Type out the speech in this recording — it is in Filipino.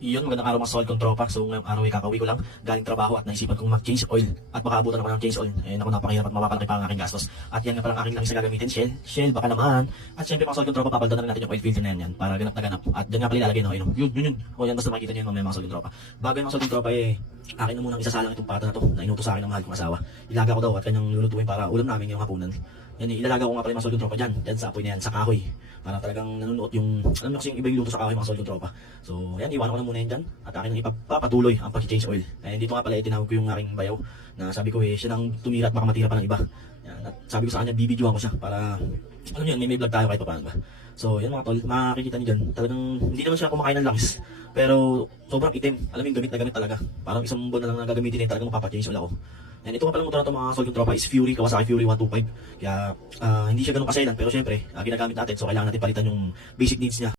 Iyon, magandang araw mga solid kong tropa. So ngayong araw ay kakauwi ko lang galing trabaho at naisipan kong mag-change oil. At baka abutan ako ng change oil. Eh naku, napakahirap at mapapalaki pa ang aking gastos. At yan nga palang aking langis na gagamitin, Shell, baka naman. At syempre mga solid kong tropa, papaldan na rin natin yung oil filter na yan, para ganap na ganap. At dyan nga pala ilalagay na yun. O yan, basta makikita nyo yun mamaya mga solid kong tropa. Bago yung mga solid kong tropa akin na munang isasalang itong pata na to na inutos sa akin ng mahal kong asawa. Ilaga ko daw at kanyang lulutuin para ulam namin ngayong hapunan. Yan, ilalaga ko nga pala yung mga solid kong tropa dyan sa apoy na yan, sa kahoy. Para talagang nanunuot yung, alam mo kasi yung iba yung luto sa kahoy mga solid kong tropa. So yan, iwanan ko na muna yan dyan. At akin nang ipapatuloy ang pag-change oil. Dito nga pala tinawag ko yung aking bayaw na sabi ko siya nang tumira at baka matira pa ng iba. Yan, at sabi ko sa kanya, bibidyoan ko siya para, alam niyo yun, may vlog tayo kahit pa paano ba. So yan mga tol, makikita niyo dyan, talagang hindi naman siya kumakain ng langis. Pero sobrang itim, alam mo yung gamit na gamit talaga. Parang isang buwan na lang na gagamitin talagang mapapa-change oil ako. And ito nga palang motor na ito mga solid tropa is Fury, Kawasaki Fury 125. Kaya hindi siya ganun kaselan, pero syempre, ginagamit natin, so kailangan natin palitan yung basic needs niya.